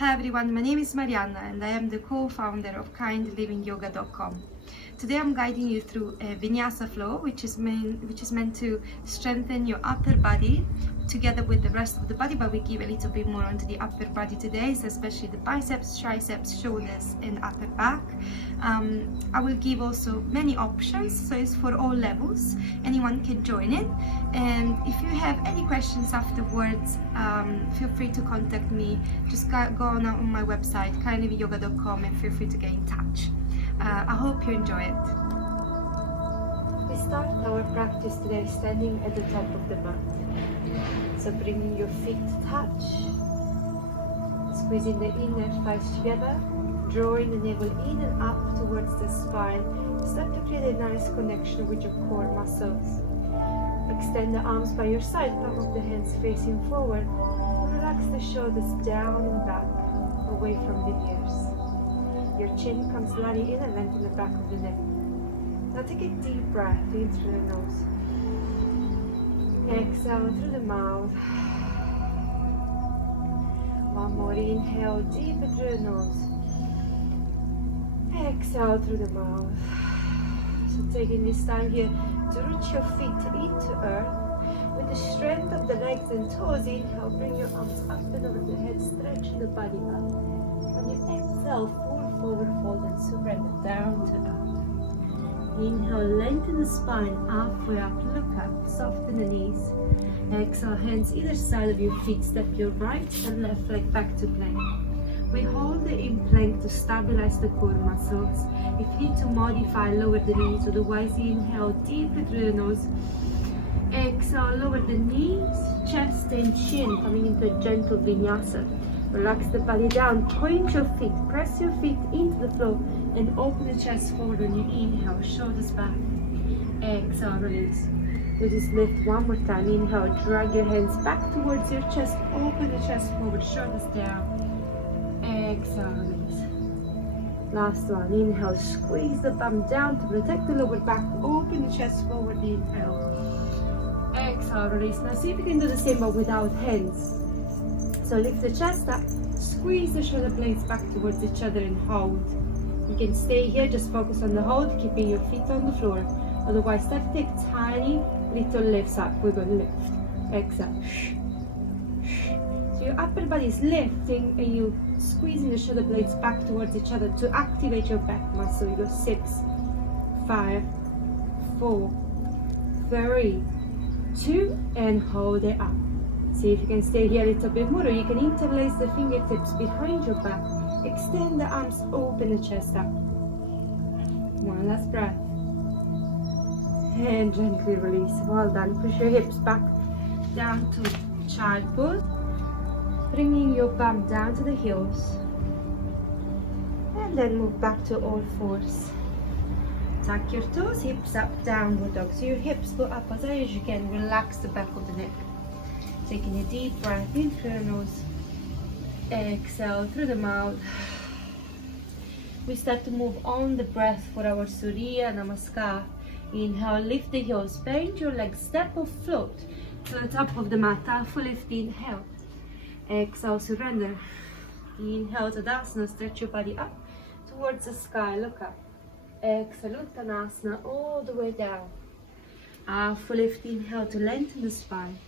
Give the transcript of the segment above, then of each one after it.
Hi everyone, my name is Marianna and I am the co-founder of Kindlivingyoga.com. Today I'm guiding you through a Vinyasa flow, which is meant to strengthen your upper body together with the rest of the body, but we give a little bit more onto the upper body today, so especially the biceps, triceps, shoulders and upper back. I will give also many options, so it's for all levels, anyone can join in. And if you have any questions afterwards, feel free to contact me. Just go on my website kindlivingyoga.com and feel free to get in touch. I hope you enjoy it. We start our practice today standing at the top of the mat. So bringing your feet to touch, squeezing the inner thighs together, drawing the navel in and up towards the spine. Start to create a nice connection with your core muscles. Extend the arms by your side, palm of the hands facing forward. Relax the shoulders down and back, away from the ears. Your chin comes slightly in and lengthen the back of the neck. Now take a deep breath in through the nose. Exhale through the mouth. One more inhale, deeper through the nose. Exhale through the mouth. So taking this time here to root your feet into earth. With the strength of the legs and toes, inhale, bring your arms up and over the head, stretch the body up. On your exhale, forward fold and surrender down to up. Inhale, lengthen the spine, halfway up, look up, soften the knees. Exhale, hands either side of your feet, step your right and left leg back to plank. We hold the in plank to stabilize the core muscles. If you need to modify, lower the knees, otherwise inhale deeper through the nose. Exhale, lower the knees, chest and chin, coming into a gentle vinyasa. Relax the body down, point your feet, press your feet into the floor and open the chest forward when you inhale, shoulders back. Exhale, release. We just lift one more time. Inhale, drag your hands back towards your chest, open the chest forward, shoulders down. Exhale, release. Last one. Inhale, squeeze the bum down to protect the lower back, open the chest forward, inhale. Exhale, release. Now see if you can do the same but without hands. So lift the chest up, squeeze the shoulder blades back towards each other and hold. You can stay here, just focus on the hold, keeping your feet on the floor. Otherwise, start to take tiny little lifts up. We're going to lift. Exhale. So your upper body is lifting and you squeezing the shoulder blades back towards each other to activate your back muscle. You go 6, 5, 4, 3, 2, and hold it up. See if you can stay here a little bit more, or you can interlace the fingertips behind your back. Extend the arms, open the chest up. One last breath. And gently release. Well done. Push your hips back down to child pose. Bringing your bum down to the heels. And then move back to all fours. Tuck your toes, hips up, downward dog. So your hips go up as high as you can. Relax the back of the neck. Taking a deep breath in through the nose. Exhale through the mouth. We start to move on the breath for our Surya Namaskar. Inhale, lift the heels, bend your legs, step or float to the top of the mat. Full lift, inhale. Exhale, surrender. Inhale, Tadasana, stretch your body up towards the sky, look up. Exhale, Uttanasana, all the way down. Full lift, inhale to lengthen the spine.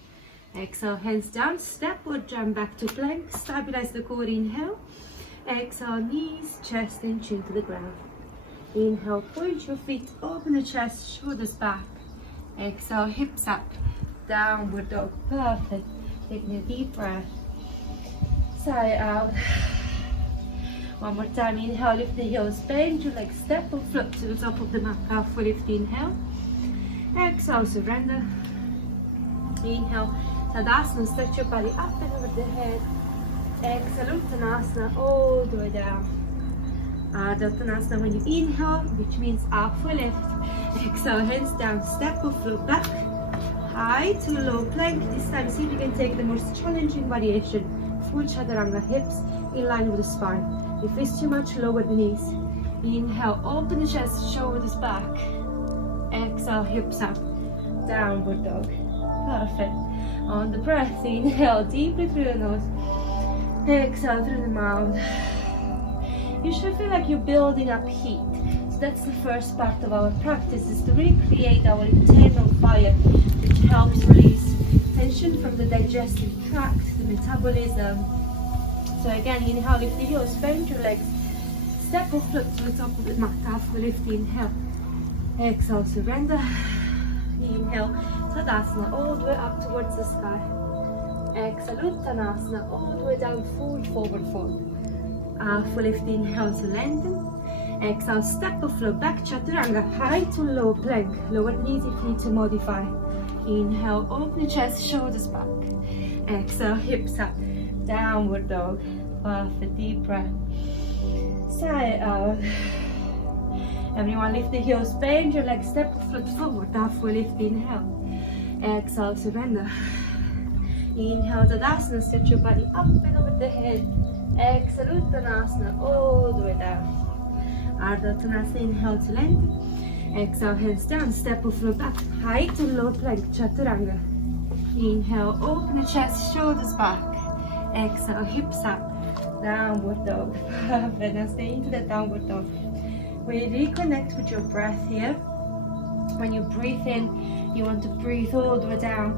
Exhale, hands down, step or jump back to plank, stabilize the core, inhale. Exhale, knees, chest and chin to the ground. Inhale, point your feet, open the chest, shoulders back. Exhale, hips up, downward dog, perfect. Taking a deep breath. Sigh out. One more time, inhale, lift the heels, bend your legs, step or float to the top of the mat. Full lift, inhale. Exhale, surrender. Inhale, Tadasana, stretch your body up and over the head. Exhale, Uttanasana, all the way down. Uttanasana when you inhale, which means full lift. Exhale, hands down, step or float back. High to low plank. This time, see if you can take the most challenging variation. Full Chaturanga, hips in line with the spine. If it's too much, lower the knees. Inhale, open the chest, shoulders back. Exhale, hips up. Downward dog. Perfect. On the breath, inhale deeply through the nose. Exhale through the mouth. You should feel like you're building up heat. So that's the first part of our practice, is to recreate our internal fire, which helps release tension from the digestive tract, the metabolism. So again, inhale, lift the heels, bend your legs, step or flip to the top of the mat, halfway lift, inhale. Exhale, surrender. Inhale, Tadasana, all the way up towards the sky. Exhale, Uttanasana, all the way down, forward fold. Halfway lift, inhale to lengthen. Exhale, step or flow back, Chaturanga, high to low plank. Lower knees if you need to modify. Inhale, open the chest, shoulders back. Exhale, hips up, downward dog. Perfect, deep breath. Sigh it out. Everyone lift the heels, bend your legs, step or foot forward, halfway lift, inhale. Exhale, surrender. Inhale, Tadasana, stretch your body up and over the head. Exhale, Uttanasana, all the way down. Ardha Uttanasana, inhale to lengthen. Exhale, hands down, step or flow back, high to low plank, Chaturanga. Inhale, open the chest, shoulders back. Exhale, hips up, downward dog. Perfect, now stay into that downward dog. We reconnect with your breath here. When you breathe in, you want to breathe all the way down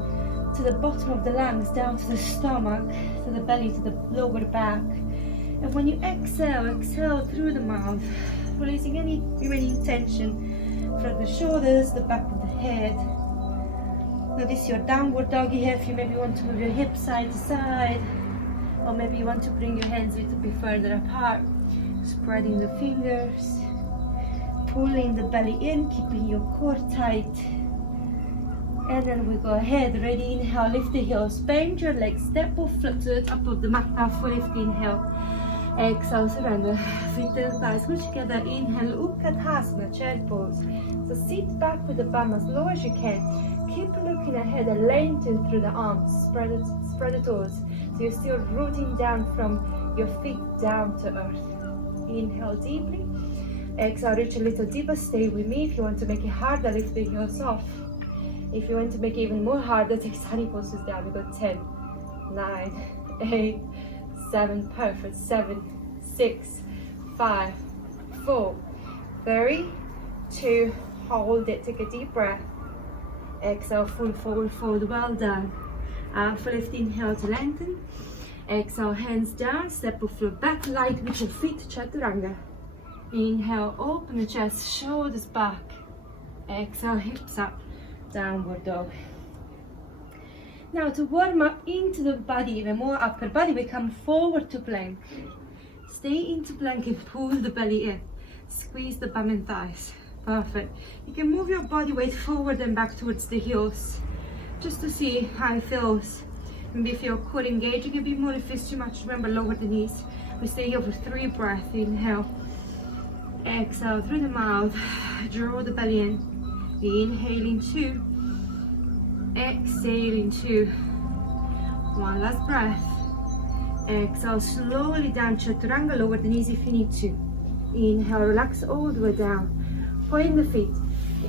to the bottom of the lungs, down to the stomach, to the belly, to the lower back. And when you exhale, exhale through the mouth, releasing any remaining tension from the shoulders, the back of the head. Notice your downward doggy here if you maybe want to move your hips side to side, or maybe you want to bring your hands a little bit further apart, spreading the fingers, pulling the belly in, keeping your core tight. And then we go ahead, ready, inhale, lift the heels, bend your legs, step or flip to the top of the mat, halfway lift, inhale. Exhale, surrender. Feet and thighs push together. Inhale, Utkatasana, chair pose. So sit back with the bum as low as you can. Keep looking ahead and lengthen through the arms. Spread the toes. So you're still rooting down from your feet down to earth. Inhale deeply. Exhale, reach a little deeper. Stay with me. If you want to make it harder, lift the heels off. If you want to make it even more harder, take sunny poses down. We got 10, 9, 8, 7, perfect, 7, 6, 5, 4, 3, 2, hold it, take a deep breath. Exhale, full forward fold, well done. Full lift, inhale to lengthen. Exhale, hands down, step or flow back, light with your feet, Chaturanga. Inhale, open the chest, shoulders back. Exhale, hips up, downward dog. Now to warm up into the body, even more upper body, we come forward to plank. Stay into plank and pull the belly in. Squeeze the bum and thighs. Perfect. You can move your body weight forward and back towards the heels, just to see how it feels. Maybe if your core engaging a bit more, if it's too much, remember, lower the knees. We stay here for 3 breaths. Inhale. Exhale through the mouth. Draw the belly in. Inhaling 2. Exhaling 2. One last breath. Exhale slowly down, Chaturanga, lower the knees if you need to. Inhale, relax all the way down. Point the feet.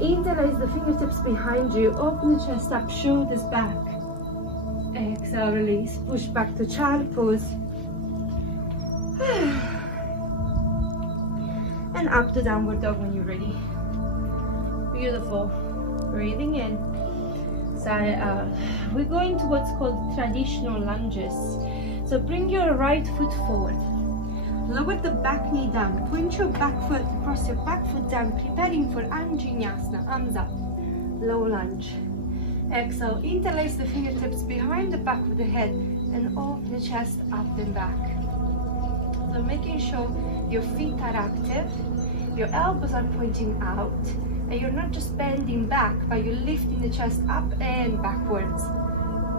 Interlace the fingertips behind you. Open the chest up, shoulders back. Exhale, release. Push back to child pose. And up to downward dog when you're ready. Beautiful. Breathing in. Sigh out. We're going to what's called traditional lunges. So bring your right foot forward. Lower the back knee down. Point your back foot, cross your back foot down, preparing for Vinyasa, arms up. Low lunge. Exhale, interlace the fingertips behind the back of the head and open the chest up and back. So making sure your feet are active, your elbows are pointing out, and you're not just bending back, but you're lifting the chest up and backwards.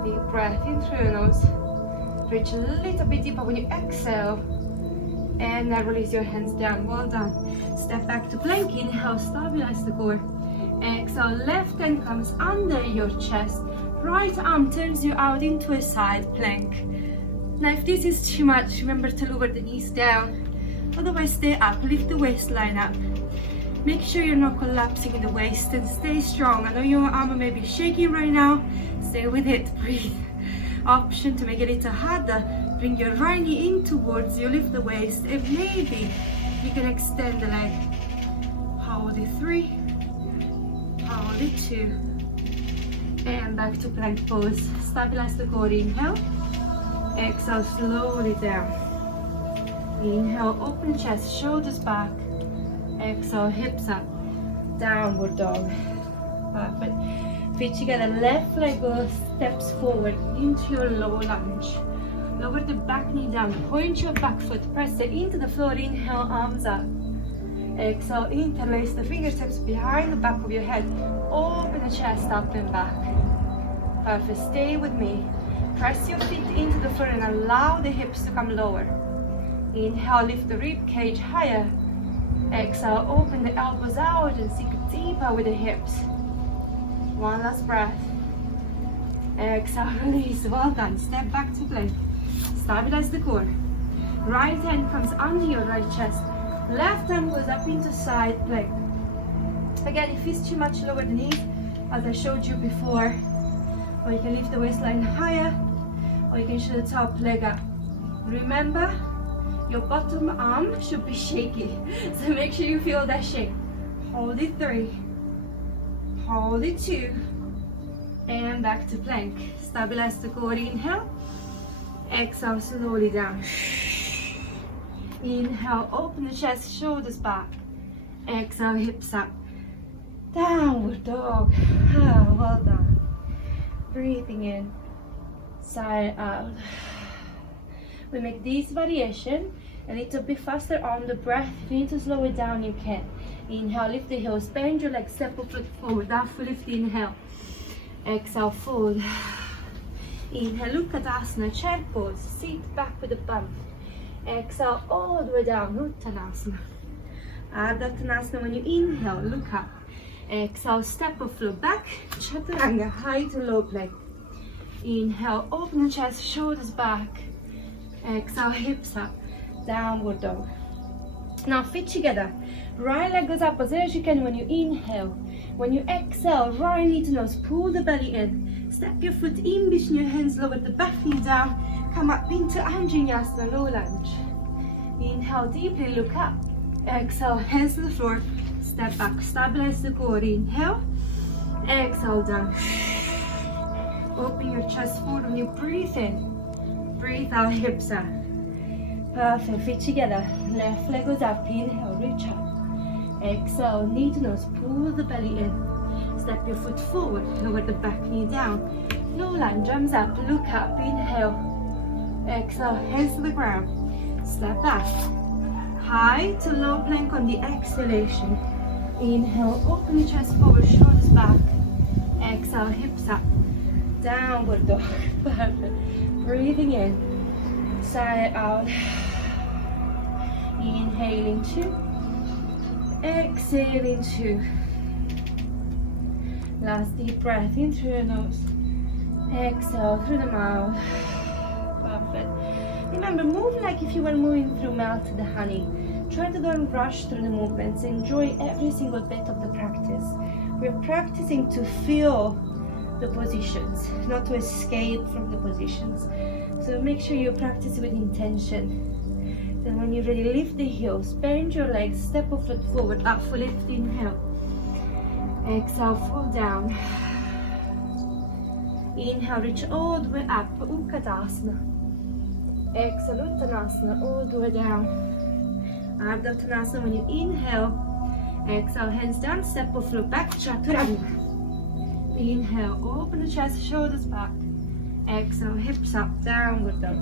Deep breath in through your nose. Reach a little bit deeper when you exhale. And now release your hands down. Well done. Step back to plank. Inhale, stabilize the core. Exhale, left hand comes under your chest. Right arm turns you out into a side plank. Now if this is too much, remember to lower the knees down. Otherwise stay up, lift the waistline up. Make sure you're not collapsing in the waist and stay strong. I know your arm may be shaking right now. Stay with it, breathe. Option to make it a little harder, Bring your right knee in towards you, lift the waist, and maybe you can extend the leg. Hold it 3, hold it 2, and back to plank pose. Stabilize the core, inhale, exhale, slowly down. Inhale, open chest, shoulders back, exhale, hips up, downward dog. Perfect. Feet together, left leg goes, steps forward into your low lunge. Lower the back knee down, point your back foot, press it into the floor, inhale, arms up. Exhale, interlace the fingertips behind the back of your head, open the chest up and back. Perfect, stay with me. Press your feet into the floor and allow the hips to come lower. Inhale, lift the rib cage higher. Exhale, open the elbows out and sink deeper with the hips. One last breath. Exhale, release, well done. Step back to plank. Stabilize the core. Right hand comes under your right chest. Left arm goes up into side plank. Again, if it's too much, lower the knees, as I showed you before. Or you can lift the waistline higher, or you can shoot the top leg up. Remember, your bottom arm should be shaky, so make sure you feel that shake. Hold it 3, hold it 2, and back to plank. Stabilize the core, inhale, exhale, slowly down. Inhale, open the chest, shoulders back, exhale, hips up, downward dog. Well done. Breathing in, side out. We make this variation a little bit faster on the breath. If you need to slow it down, you can. Inhale, lift the heels, bend your legs, step up, foot forward, half lift, inhale. Exhale, fold. Inhale, look at asana, chair pose, sit back with a bump. Exhale, all the way down, Uttanasana. Ardha Uttanasana, when you inhale, look up. Exhale, step or flow back, chaturanga, high to low plank. Inhale, open the chest, shoulders back. Exhale, hips up, downward dog. Now feet together, right leg goes up as high as you can when you inhale. When you exhale, right knee to nose, pull the belly in. Step your foot in between your hands, lower the back knee down. Come up into Vinyasa, low lunge. Inhale deeply, look up. Exhale, hands to the floor. Step back, stabilize the core, inhale, exhale, down. Open your chest forward when you breathe in, breathe out, hips up. Perfect, feet together, left leg goes up, inhale, reach up. Exhale, knee to nose, pull the belly in. Step your foot forward, lower the back knee down. Low lunge, arms up, look up, inhale. Exhale, hands to the ground. Step back, high to low plank on the exhalation. Inhale, open the chest forward, shoulders back. Exhale, hips up, downward dog. Perfect. Breathing in, side out. Inhaling 2, exhaling 2. Last deep breath in through your nose. Exhale through the mouth. Perfect. Remember, move like if you were moving through melted honey. Try to don't rush through the movements. Enjoy every single bit of the practice. We're practicing to feel the positions, not to escape from the positions. So make sure you practice with intention. Then when you're ready, lift the heels, bend your legs, step a foot forward, up for lift, inhale. Exhale, fall down. Inhale, reach all the way up, Uttanasana. Exhale, Uttanasana, all the way down. Ardha Uttanasana, when you inhale, exhale, hands down, step or flow back, chaturanga. Inhale, open the chest, shoulders back. Exhale, hips up, downward dog.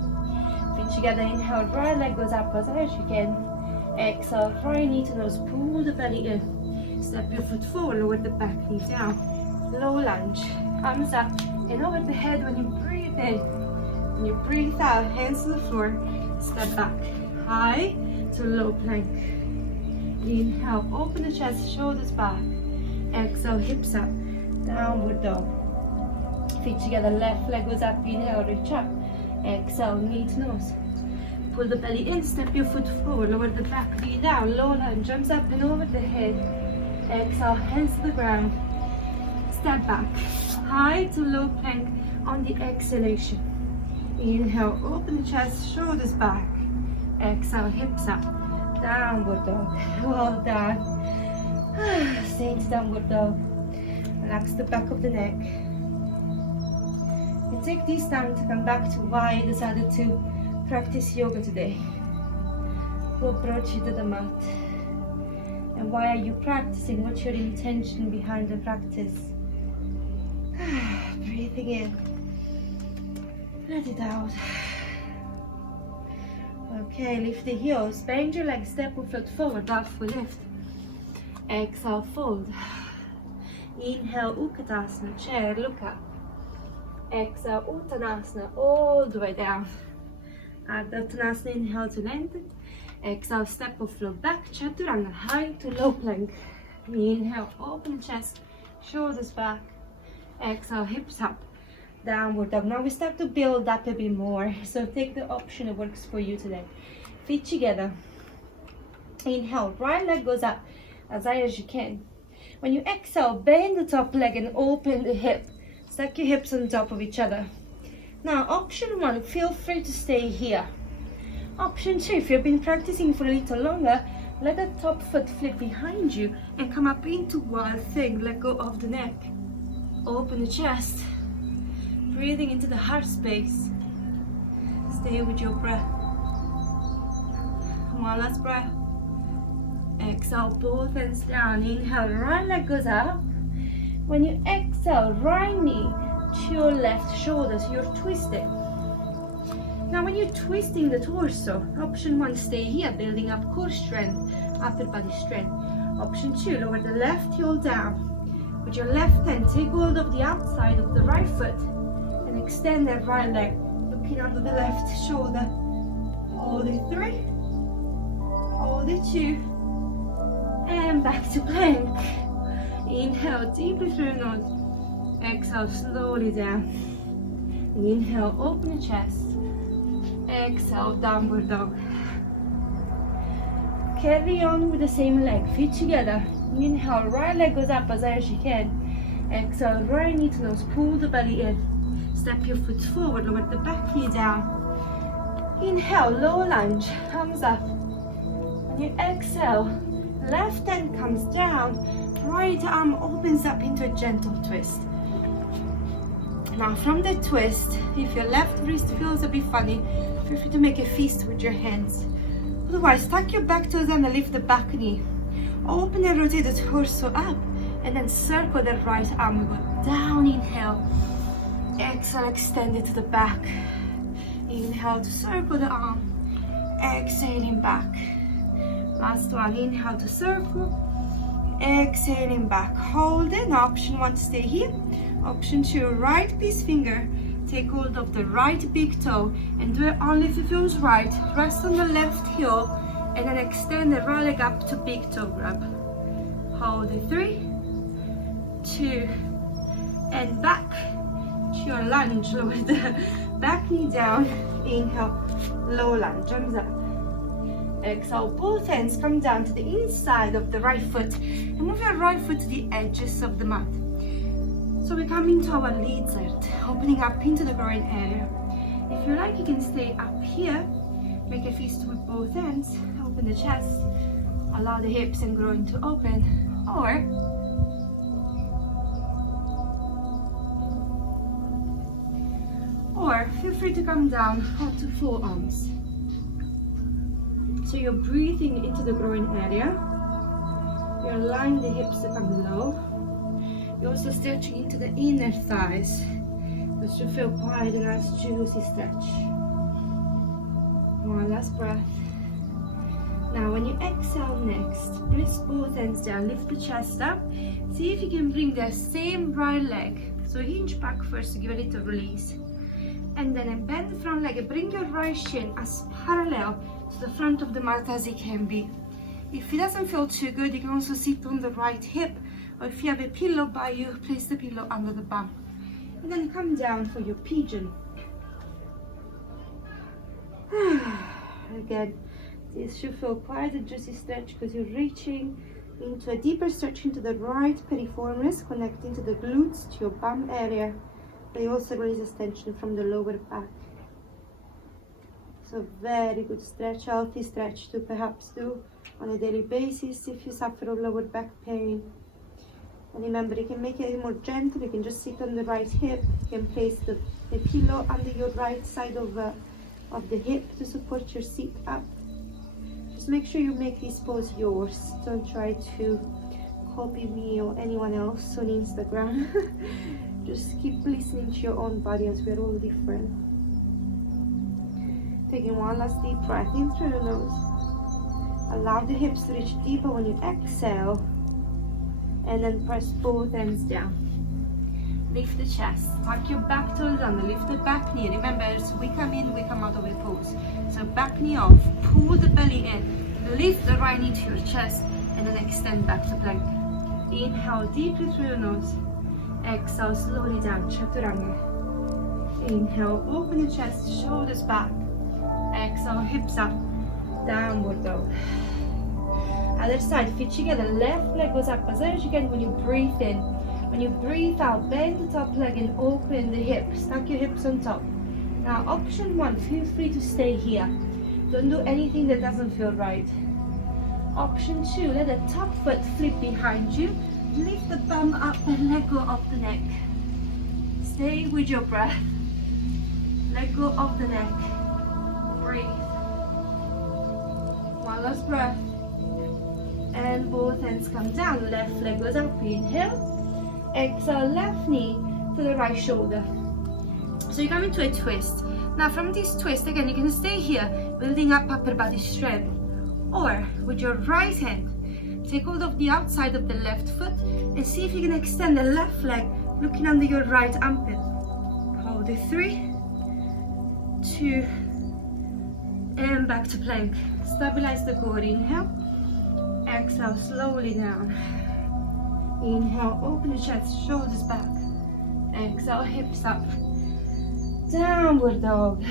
Feet together, inhale, right leg goes up as high as you can. Exhale, right knee to nose, pull the belly in. Step your foot forward, lower the back knee down. Low lunge, arms up and over the head when you breathe in. When you breathe out, hands to the floor, step back, high to low plank. Inhale, open the chest, shoulders back. Exhale, hips up, downward dog. Feet together, left leg goes up, inhale, reach up. Exhale, knee to nose. Pull the belly in, step your foot forward, lower the back knee down, low lunge, jumps up and over the head. Exhale, hands to the ground. Step back, high to low plank on the exhalation. Inhale, open the chest, shoulders back. Exhale, hips up. Downward dog. Well done. Stay into downward dog. Relax the back of the neck. And take this time to come back to why you decided to practice yoga today. What brought you to the mat? And why are you practicing? What's your intention behind the practice? Breathing in. Let it out. Okay, lift the heels. Bend your legs, step or foot forward, halfway lift. Exhale, fold. Inhale, Uttanasana, chair, look up. Exhale, Uttanasana, all the way down. At the Uttanasana, inhale to lengthen. Exhale, step or float back, Chaturanga, high to low plank. Inhale, open chest, shoulders back. Exhale, hips up, downward dog. Now we start to build up a bit more, so take the option that works for you today. Feet together. Inhale, right leg goes up as high as you can. When you exhale, bend the top leg and open the hip. Stack your hips on top of each other. Now, option one, feel free to stay here. Option two, if you've been practicing for a little longer, let the top foot flip behind you and come up into wild thing. Let go of the neck. Open the chest. Breathing into the heart space. Stay with your breath. One last breath. Exhale, both hands down. Inhale, right leg goes up. When you exhale, right knee to your left shoulder, so you're twisting. Now when you're twisting the torso, option one, stay here, building up core strength, upper body strength. Option two, lower the left heel down. With your left hand, take hold of the outside of the right foot and extend that right leg, looking under the left shoulder. Hold it 3, hold it 2, and back to plank. Inhale deeply through your nose. Exhale slowly down. Inhale, open the chest. Exhale, downward dog. Carry on with the same leg, feet together. Inhale, right leg goes up as high as you can. Exhale, right knee to nose, pull the belly in. Step your foot forward, lower the back knee down. Inhale, low lunge, thumbs up. When you exhale, left hand comes down, right arm opens up into a gentle twist. Now from the twist, if your left wrist feels a bit funny, feel free to make a fist with your hands. Otherwise, tuck your back toes and lift the back knee. Open and rotate the torso up, and then circle the right arm. We go down, inhale. Exhale, extend it to the back. Inhale to circle the arm. Exhaling back. Last one, inhale to circle. Exhaling back. Hold it. Option one, stay here. Option two, right piece finger. Take hold of the right big toe and do it only if it feels right. Rest on the left heel and then extend the right leg up to big toe grab. Hold it 3, 2, and back to your lunge. Lower the back knee down. Inhale, low lunge, arms up. Exhale, both hands come down to the inside of the right foot and move your right foot to the edges of the mat. So we come into our lizard, opening up into the groin area. If you like, you can stay up here, make a fist with both hands, open the chest, allow the hips and groin to open, or feel free to come down onto forearms. So you're breathing into the groin area, you're allowing the hips to come low. You're also stretching into the inner thighs, which should feel quite a nice juicy stretch. One last breath. Now when you exhale next, press both hands down, lift the chest up. See if you can bring the same right leg. So hinge back first to give a little release. And then bend the front leg and bring your right shin as parallel to the front of the mat as it can be. If it doesn't feel too good, you can also sit on the right hip, or if you have a pillow by you, place the pillow under the bum. And then come down for your pigeon. Again, this should feel quite a juicy stretch because you're reaching into a deeper stretch into the right piriformis, connecting to the glutes, to your bum area. But you also release tension from the lower back. So very good stretch, healthy stretch to perhaps do on a daily basis if you suffer from lower back pain. And remember, you can make it more gentle. You can just sit on the right hip. You can place the pillow under your right side of the hip to support your seat up. Just make sure you make this pose yours. Don't try to copy me or anyone else on Instagram. Just keep listening to your own body, as we're all different. Taking one last deep breath in through the nose. Allow the hips to reach deeper when you exhale. And then press both ends down. Lift the chest. Tuck your back toes under. Lift the back knee. Remember, as we come in, we come out of a pose. So back knee off. Pull the belly in. Lift the right knee to your chest. And then extend back to plank. Inhale deeply through the nose. Exhale slowly down. Chaturanga. Inhale, open the chest, shoulders back. Exhale, hips up. Downward dog. Other side, feet together, left leg goes up as high as you can when you breathe in. When you breathe out, bend the top leg and open the hips. Tuck your hips on top. Now, option one, feel free to stay here. Don't do anything that doesn't feel right. Option two, let the top foot flip behind you. Lift the bum up and let go of the neck. Stay with your breath. Let go of the neck. Breathe. One last breath. And both hands come down. Left leg goes up. Inhale. Exhale, left knee to the right shoulder. So you come into a twist. Now from this twist, again, you can stay here, building up upper body strength. Or with your right hand, take hold of the outside of the left foot and see if you can extend the left leg, looking under your right armpit. Hold it. 3, 2, and back to plank. Stabilize the core. Inhale. Exhale, slowly down. Inhale, open the chest, shoulders back. Exhale, hips up. Downward dog.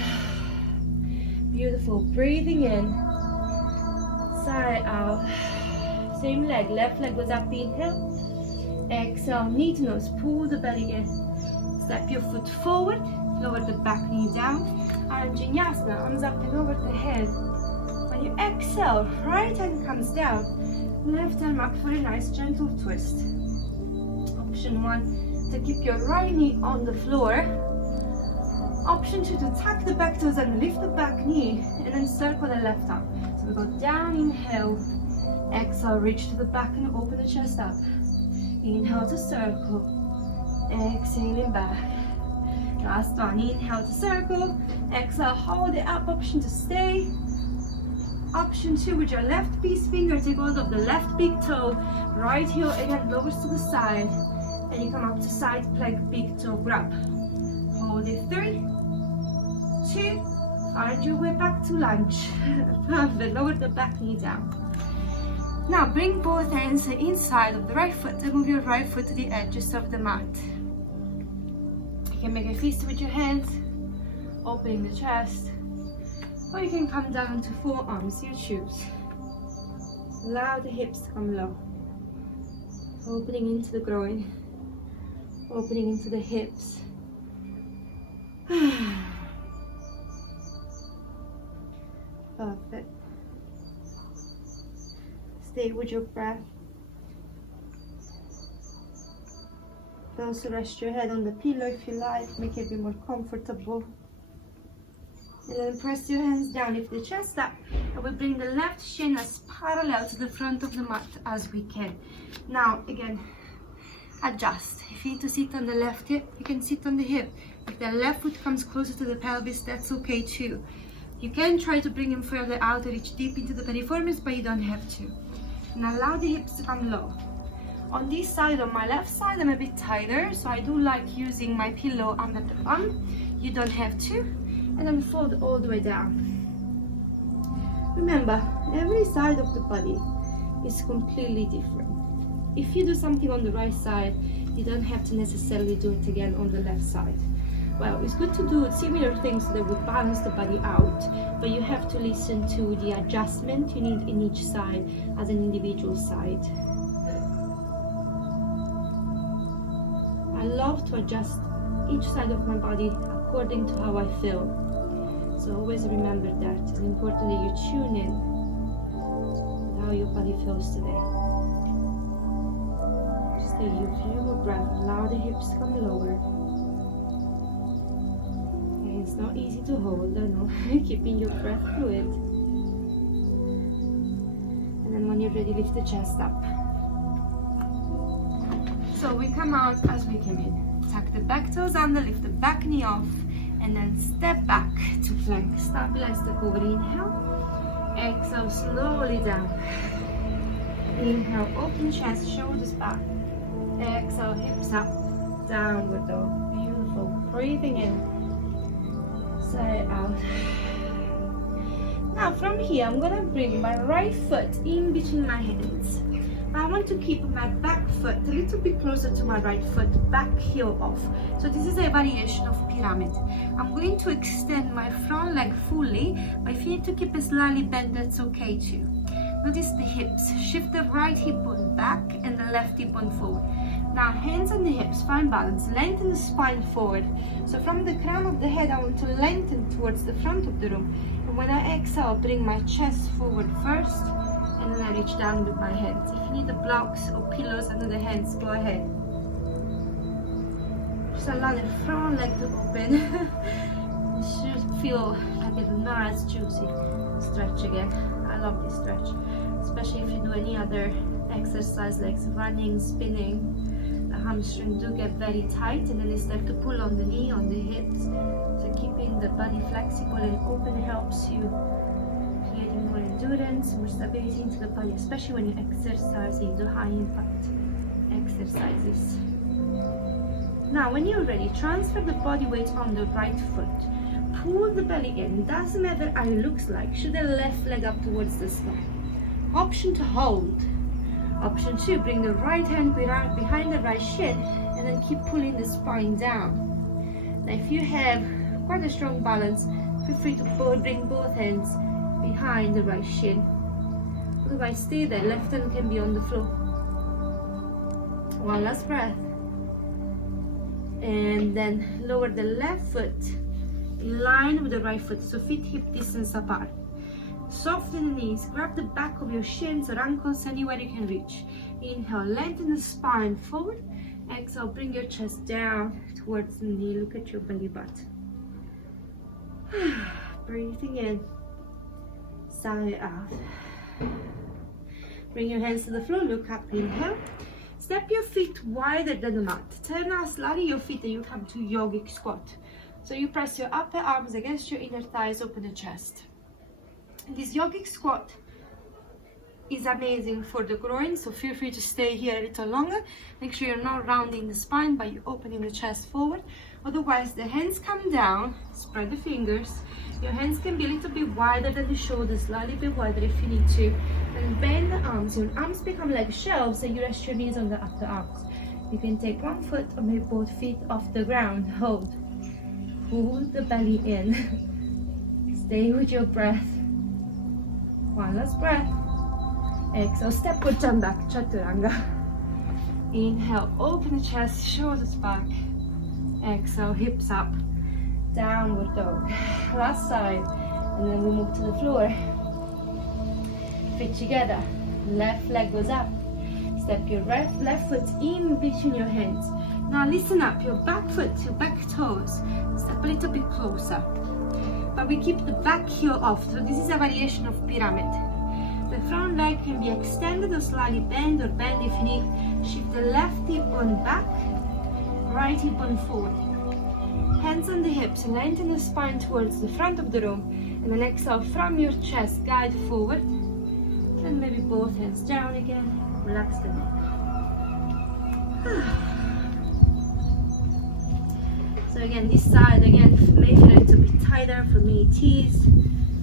Beautiful. Breathing in. Side out. Same leg. Left leg goes up. Inhale. Exhale, knee to nose. Pull the belly in. Step your foot forward. Lower the back knee down. And Vinyasa, arms up and over the head. When you exhale, right hand comes down, left arm up for a nice gentle twist. Option one, to keep your right knee on the floor. Option two, to tuck the back toes and lift the back knee, and then circle the left arm. So we go down, inhale, exhale, reach to the back and open the chest up. Inhale to circle, exhaling back. Last one, inhale to circle, exhale, hold it up. Option to stay. Option two, with your left peace finger, take hold of the left big toe, right heel again lowers to the side, and you come up to side plank, big toe grab. Hold it. 3, 2, find your way back to lunge. Perfect. Lower the back knee down. Now bring both hands inside of the right foot and move your right foot to the edges of the mat. You can make a fist with your hands, opening the chest. Or you can come down to forearms, you choose. Allow the hips to come low. Opening into the groin. Opening into the hips. Perfect. Stay with your breath. You can also rest your head on the pillow if you like, make it a bit more comfortable. And then press your hands down, lift the chest up, and we bring the left shin as parallel to the front of the mat as we can. Now, again, adjust. If you need to sit on the left hip, you can sit on the hip. If the left foot comes closer to the pelvis, that's okay too. You can try to bring him further out or reach deep into the piriformis, but you don't have to. And allow the hips to come low. On this side, on my left side, I'm a bit tighter, so I do like using my pillow under the bum. You don't have to. And then fold all the way down. Remember, every side of the body is completely different. If you do something on the right side, you don't have to necessarily do it again on the left side. Well, it's good to do similar things that would balance the body out, but you have to listen to the adjustment you need in each side as an individual side. I love to adjust each side of my body according to how I feel. So always remember that. It's important that you tune in how your body feels today. Stay here, feel your breath, allow the hips to come lower. And it's not easy to hold, I know, keeping your breath fluid. And then when you're ready, lift the chest up. So we come out as we came in. Tuck the back toes under, lift the back knee off, and then step back to plank. Stabilize the core, inhale. Exhale, slowly down. Inhale, open chest, shoulders back. Exhale, hips up, downward dog. Beautiful. Breathing in, sigh out. Now from here, I'm gonna bring my right foot in between my hands. I want to keep my back foot a little bit closer to my right foot, back heel off. So this is a variation of pyramid. I'm going to extend my front leg fully, but if you need to keep it slightly bent, that's okay too. Notice the hips. Shift the right hip bone back and the left hip bone forward. Now hands on the hips, find balance. Lengthen the spine forward. So from the crown of the head, I want to lengthen towards the front of the room. And when I exhale, bring my chest forward first, and then I reach down with my hands. If you need the blocks or pillows under the hands, go ahead. Just allow the front leg to open. It should feel like it's not as juicy. Stretch again. I love this stretch, especially if you do any other exercise like running, spinning. The hamstrings do get very tight, and then they start to pull on the knee, on the hips. So keeping the body flexible and open helps you creating more endurance, more stability into the body, especially when you exercise and do high impact exercises. Now when you're ready, transfer the body weight on the right foot. Pull the belly in. Doesn't matter how it looks like. Shoot the left leg up towards the sky. Option to hold. Option 2, bring the right hand behind the right shin and then keep pulling the spine down. Now if you have quite a strong balance, feel free to bring both hands behind the right shin. Otherwise stay there, left hand can be on the floor. One last breath. And then lower the left foot in line with the right foot, so feet hip distance apart. Soften the knees, grab the back of your shins or ankles anywhere you can reach. Inhale, lengthen the spine forward. Exhale, bring your chest down towards the knee, look at your belly button. Breathing in, sigh out. Bring your hands to the floor, look up, inhale. Step your feet wider than the mat. Turn out slightly your feet and you come to yogic squat. So you press your upper arms against your inner thighs, open the chest. This yogic squat is amazing for the groin, so feel free to stay here a little longer. Make sure you're not rounding the spine, but you're opening the chest forward. Otherwise, the hands come down, spread the fingers. Your hands can be a little bit wider than the shoulders, slightly bit wider if you need to. And bend the arms. Your arms become like shelves and you rest your knees on the upper arms. You can take one foot or maybe both feet off the ground. Hold. Pull the belly in. Stay with your breath. One last breath. Exhale, stepward jump back, chaturanga. Inhale, open the chest, shoulders back. Exhale, hips up, downward dog. Last side, and then we move to the floor. Feet together, left leg goes up. Step your left foot in between your hands. Now listen up, your back foot, your back toes, step a little bit closer. But we keep the back heel off, so this is a variation of pyramid. The front leg can be extended or slightly bent or bend if you need. Shift the left hip bone back, right hip bone forward. Hands on the hips, lengthen the spine towards the front of the room, and then exhale from your chest, guide forward. And maybe both hands down again, relax the neck. So again, this side, again, make it a little bit tighter. For me it is,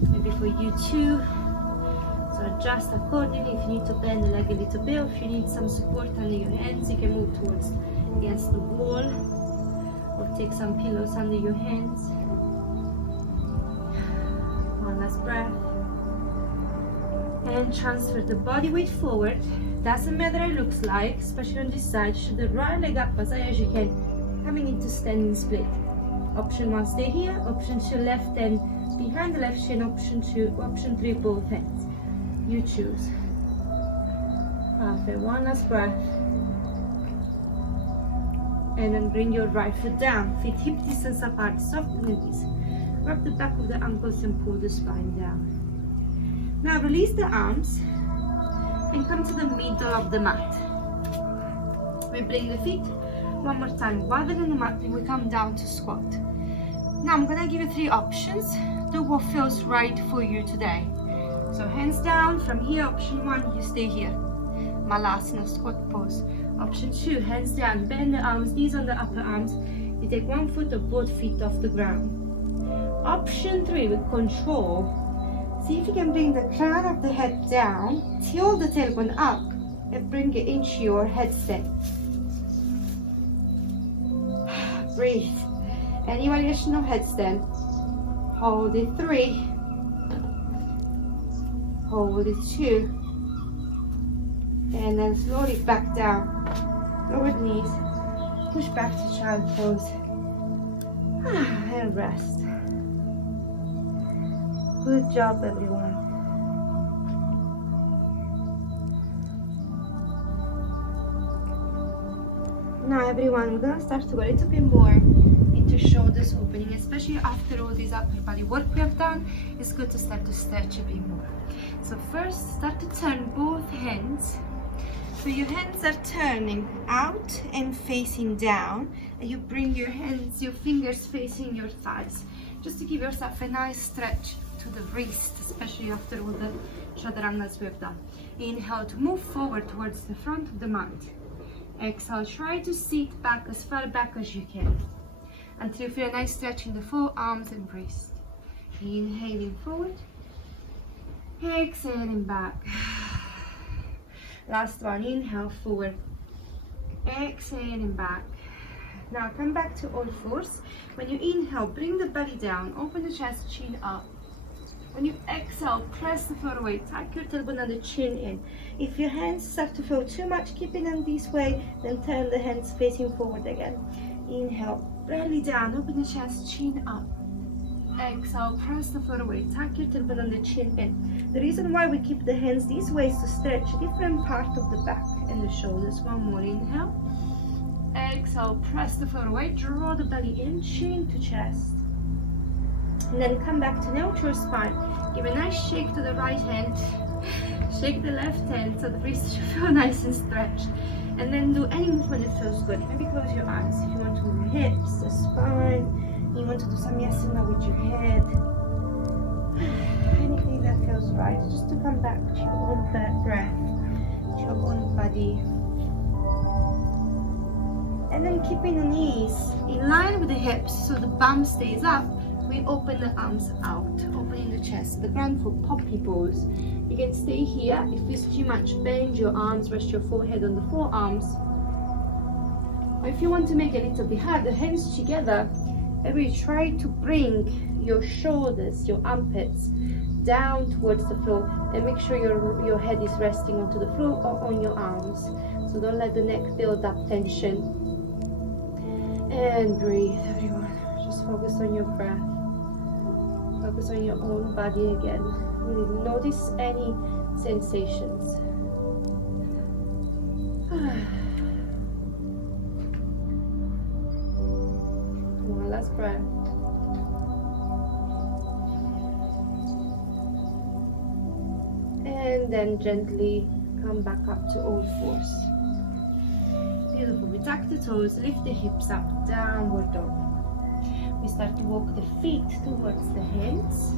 maybe for you too. So adjust accordingly. If you need to bend the leg a little bit, if you need some support under your hands, you can move towards against the wall or take some pillows under your hands. One last breath. And transfer the body weight forward. Doesn't matter what it looks like, especially on this side. Shoot the right leg up as high as you can, coming into standing split. Option 1, stay here. Option 2, left hand Behind the left shin, option 2, option 3, both hands. You choose. Perfect. One last breath. And then bring your right foot down. Feet hip distance apart. Soften the knees. Grab the back of the ankles and pull the spine down. Now release the arms and come to the middle of the mat. We bring the feet one more time wider than the mat, and we come down to squat. Now I'm gonna give you 3 options. Do what feels right for you today. So hands down. From here, option 1, you stay here. Malasana, squat pose. Option 2, hands down. Bend the arms, knees on the upper arms. You take 1 foot or both feet off the ground. Option 3, with control. See if you can bring the crown of the head down, tilt the tailbone up, and bring it into your headstand. Breathe. Any variation of headstand. Hold it 3. Hold it 2. And then slowly back down. Lower the knees. Push back to child pose. And rest. Good job, everyone. Now, everyone, we're gonna start to go a little bit more into shoulders opening, especially after all this upper body work we have done. It's good to start to stretch a bit more. So first, start to turn both hands. So your hands are turning out and facing down, and you bring your hands, your fingers facing your thighs, just to give yourself a nice stretch to the wrist, especially after all the chaturangas we've done. Inhale to move forward towards the front of the mat. Exhale, try to sit back as far back as you can until you feel a nice stretch in the forearms and wrist. Inhaling forward, exhaling back. Last one, inhale forward, exhaling back. Now come back to all fours. When you inhale, bring the belly down, open the chest, chin up. When you exhale, press the floor away, tuck your tailbone and the chin in. If your hands start to feel too much, keeping them this way, then turn the hands facing forward again. Inhale, belly down, open the chest, chin up. Exhale, press the floor away, tuck your tailbone and the chin in. The reason why we keep the hands this way is to stretch different part of the back and the shoulders. One more, inhale. Exhale, press the floor away, draw the belly in, chin to chest. And then come back to neutral spine. Give a nice shake to the right hand. Shake the left hand so the wrists should feel nice and stretched. And then do any movement that feels good. Maybe close your eyes if you want to move your hips, the spine. You want to do some yasana with your head. Anything that feels right. Just to come back to your own breath, to your own body. And then keeping the knees in line with the hips so the bum stays up. We open the arms out, opening the chest, the ground for poppy pose. You can stay here. If it's too much, bend your arms, rest your forehead on the forearms. Or if you want to make it a little bit hard, the hands together, and we try to bring your shoulders, your armpits, down towards the floor, and make sure your head is resting onto the floor or on your arms. So don't let the neck build up tension. And breathe, everyone. Just focus on your breath. Focus on your own body again. Really notice any sensations. One last breath. And then gently come back up to all fours. Beautiful. We tuck the toes, lift the hips up, downward dog. We start to walk the feet towards the hands.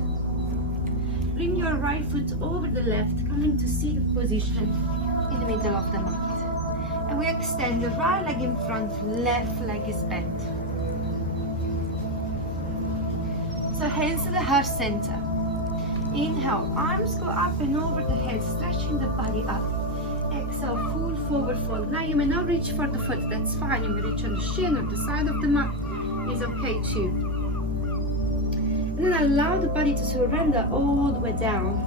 Bring your right foot over the left, coming to seated position in the middle of the mat. And we extend the right leg in front, left leg is bent. So hands to the heart center. Inhale, arms go up and over the head, stretching the body up. Exhale, full forward fold. Now you may not reach for the foot, that's fine. You may reach on the shin or the side of the mat. Is okay too. And then allow the body to surrender all the way down.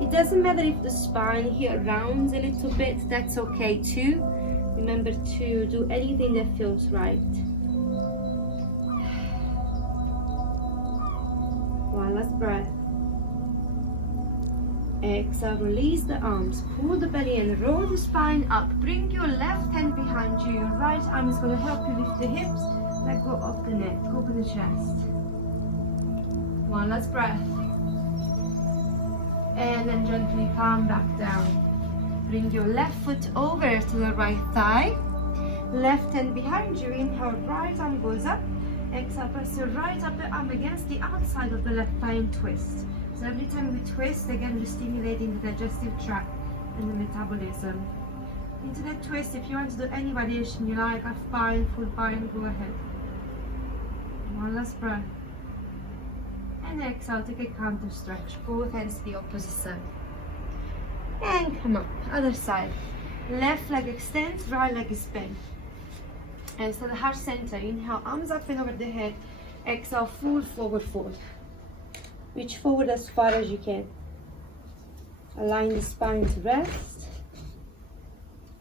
It doesn't matter if the spine here rounds a little bit, that's okay too. Remember to do anything that feels right. breath. Exhale, release the arms, pull the belly in, roll the spine up, bring your left hand behind you, your right arm is going to help you lift the hips, let go of the neck, open the chest. One last breath. And then gently come back down. Bring your left foot over to the right thigh, left hand behind you, inhale, right arm goes up, exhale, press your right upper arm against the outside of the left thigh and twist. So every time we twist, again we're stimulating the digestive tract and the metabolism. Into that twist, if you want to do any variation you like, half pine, full pine, go ahead. One last breath. And exhale, take a counter stretch, both hands to the opposite side. And come up, other side. Left leg extends, right leg is bent. And so the heart center, inhale, arms up and over the head. Exhale, full forward fold. Reach forward as far as you can. Align the spine to rest.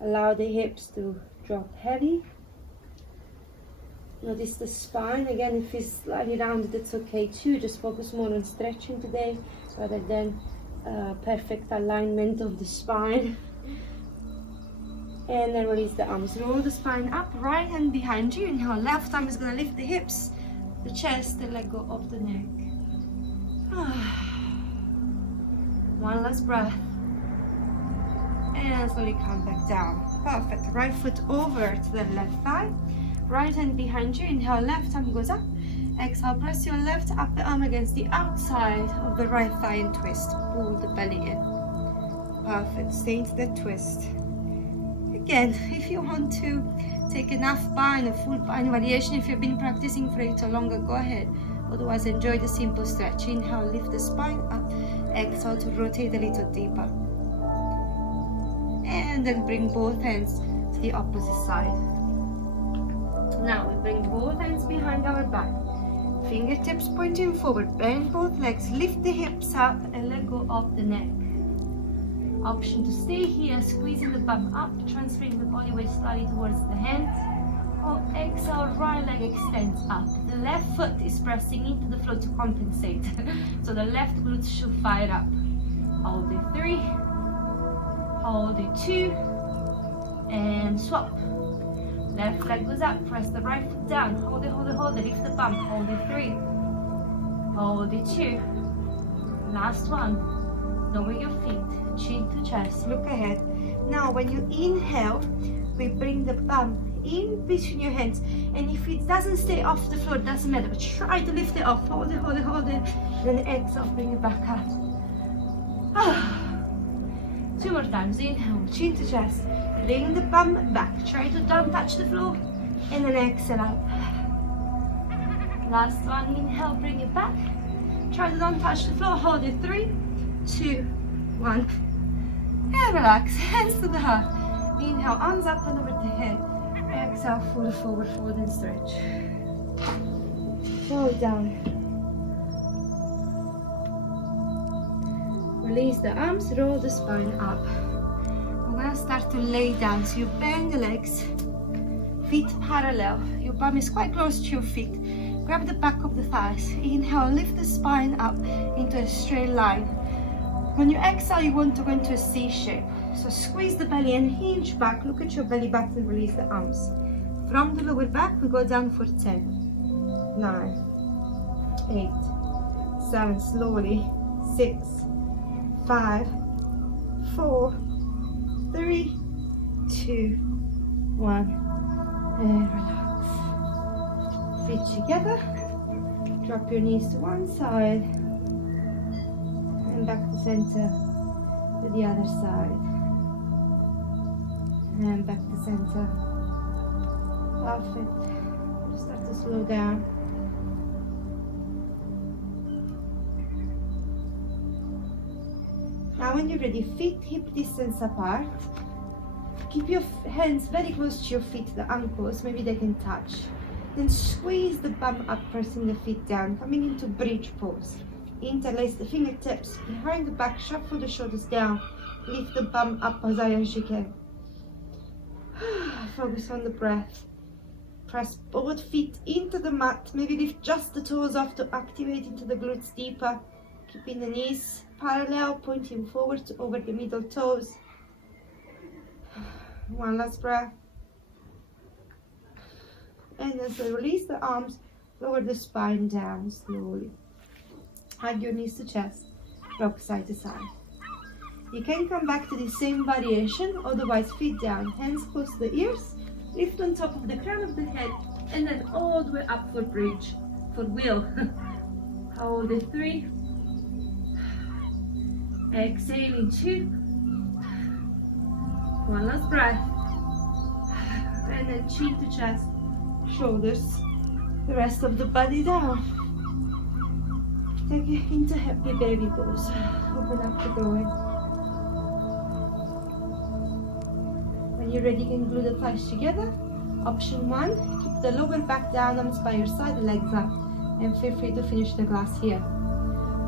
Allow the hips to drop heavy. Notice the spine. Again, if it's slightly rounded, it's okay too. Just focus more on stretching today rather than perfect alignment of the spine. And then release the arms. Roll the spine up, right hand behind you. Inhale, left arm is going to lift the hips, the chest, and let go of the neck. One last breath. And slowly come back down. Perfect. Right foot over to the left thigh. Right hand behind you. Inhale, left arm goes up. Exhale, press your left upper arm against the outside of the right thigh and twist. Pull the belly in. Perfect. Stay into that twist. Again, if you want to take an half pine or full pine variation, if you've been practicing for it or longer, go ahead. Otherwise, enjoy the simple stretch. Inhale, lift the spine up. Exhale to rotate a little deeper. And then bring both hands to the opposite side. Now we bring both hands behind our back. Fingertips pointing forward. Bend both legs. Lift the hips up and let go of the neck. Option to stay here, squeezing the bum up, transferring the body weight slightly towards the hands. Or exhale, right leg extends up. The left foot is pressing into the floor to compensate. So the left glutes should fire up. Hold it 3, hold it 2, and swap. Left leg goes up, press the right foot down. Hold it, hold it, hold it, lift the bum. Hold it 3, hold it 2. Last one. Lower your feet, chin to chest, look ahead. Now when you inhale, we bring the bum in between your hands, and if it doesn't stay off the floor, it doesn't matter, but try to lift it off. Hold it, hold it, hold it. Then exhale, bring it back up. 2 more times. Inhale, chin to chest, bring the bum back. Try to don't touch the floor, and then exhale up. Last one. Inhale, bring it back. Try to don't touch the floor. Hold it 3, 2, 1, and relax. Hands to the heart. Inhale, arms up and over the head. Exhale, full forward fold and stretch. Roll down. Release the arms, roll the spine up. We're gonna start to lay down. So you bend the legs, feet parallel. Your bum is quite close to your feet. Grab the back of the thighs. Inhale, lift the spine up into a straight line. When you exhale, you want to go into a C shape. So squeeze the belly and hinge back. Look at your belly button and release the arms. From the lower back, we go down for 10, 9, 8, 7, slowly, 6, 5, 4, 3, 2, 1, and relax. Feet together. Drop your knees to one side and back to center to the other side. And back to center. Perfect. Just start to slow down. Now when you're ready, feet hip distance apart. Keep your hands very close to your feet, the ankles, maybe they can touch. Then squeeze the bum up, pressing the feet down, coming into bridge pose. Interlace the fingertips behind the back, shuffle the shoulders down. Lift the bum up as high as you can. Focus on the breath. Press both feet into the mat. Maybe lift just the toes off to activate into the glutes deeper. Keeping the knees parallel, pointing forward over the middle toes. One last breath. And as I release the arms, lower the spine down slowly. Hug your knees to chest, rock side to side. You can come back to the same variation, otherwise feet down, hands close to the ears, lift on top of the crown of the head, and then all the way up for bridge, for wheel. Hold it 3. Exhaling 2. One last breath. And then chin to chest, shoulders, the rest of the body down. Take it into happy baby pose. Open up the groin. When you're ready, you can glue the thighs together. Option 1, keep the lower back down, arms by your side, the legs up. And feel free to finish the glass here.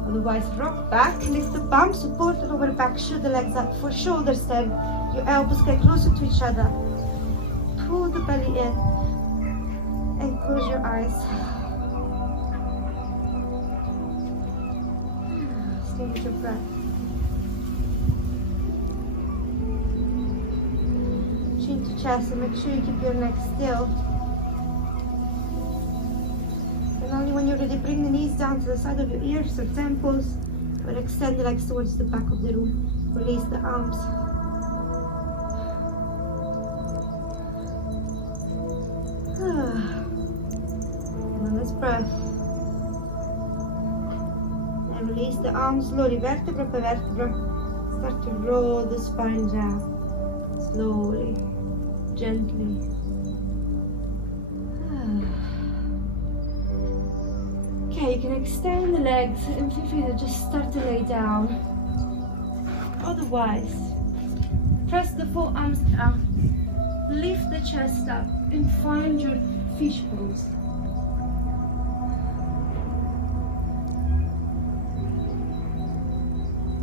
Otherwise, rock back, lift the bum, support the lower back, shoot the legs up for shoulder stand. Your elbows get closer to each other. Pull the belly in and close your eyes. Stay with your breath. Chin to chest, and make sure you keep your neck still. And only when you're ready, bring the knees down to the side of your ears or temples, or extend the legs towards the back of the room. Release the arms. One last breath. And release the arms slowly, vertebra per vertebra. Start to roll the spine down. Slowly, gently. Okay, you can extend the legs and feel free to just start to lay down. Otherwise, press the forearms down, lift the chest up, and find your fish pose.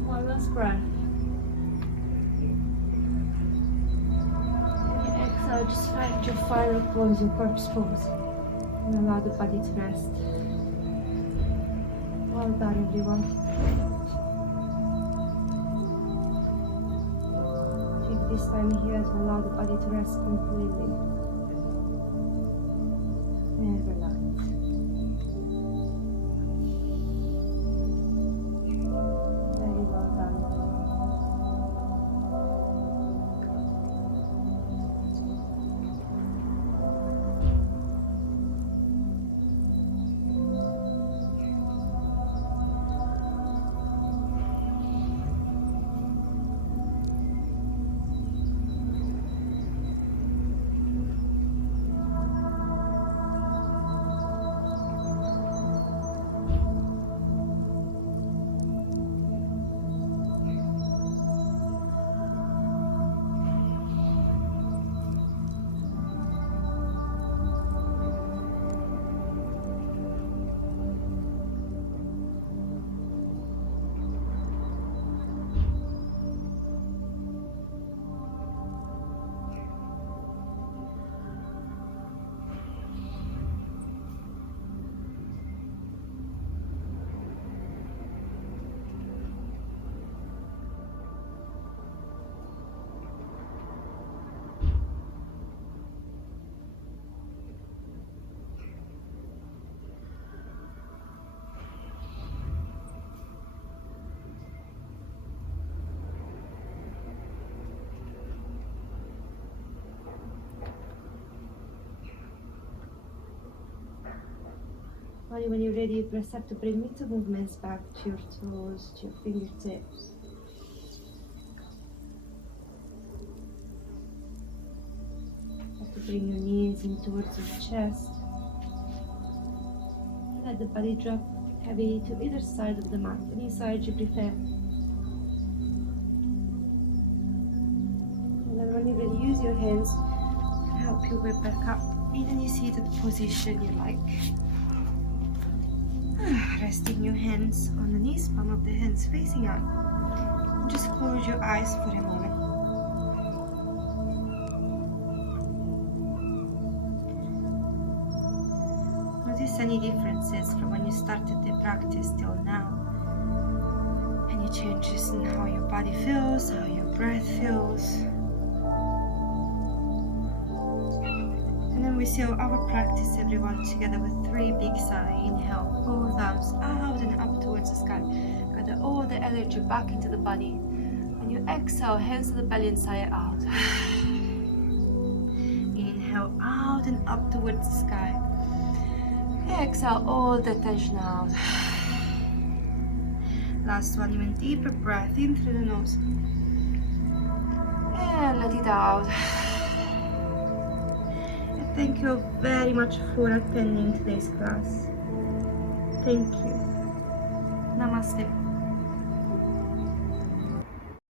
One last breath. And you exhale, just find your final pose, your corpse pose, and allow the body to rest. Well done, everyone. Take this time here to allow the body to rest completely. And relax. Very well done. When you're ready, press up to bring little movements back to your toes, to your fingertips. Have to bring your knees in towards your chest. Let the body drop heavy to either side of the mat, any side you prefer. And then when you're ready, use your hands to help you get back up in any seated position you like. Resting your hands on the knees, palm of the hands facing out. And just close your eyes for a moment. Notice any differences from when you started the practice till now. any changes in how your body feels, how your breath feels. And then we seal our practice, everyone, together with 3 big sighs. Inhale, both arms out and up towards the sky. Gather all the energy back into the body. When you exhale, hands to the belly and sigh out. Inhale out and up towards the sky. Exhale all the tension out. Last one, even deeper breath in through the nose. And let it out. And thank you very much for attending today's class. Thank you. Namaste.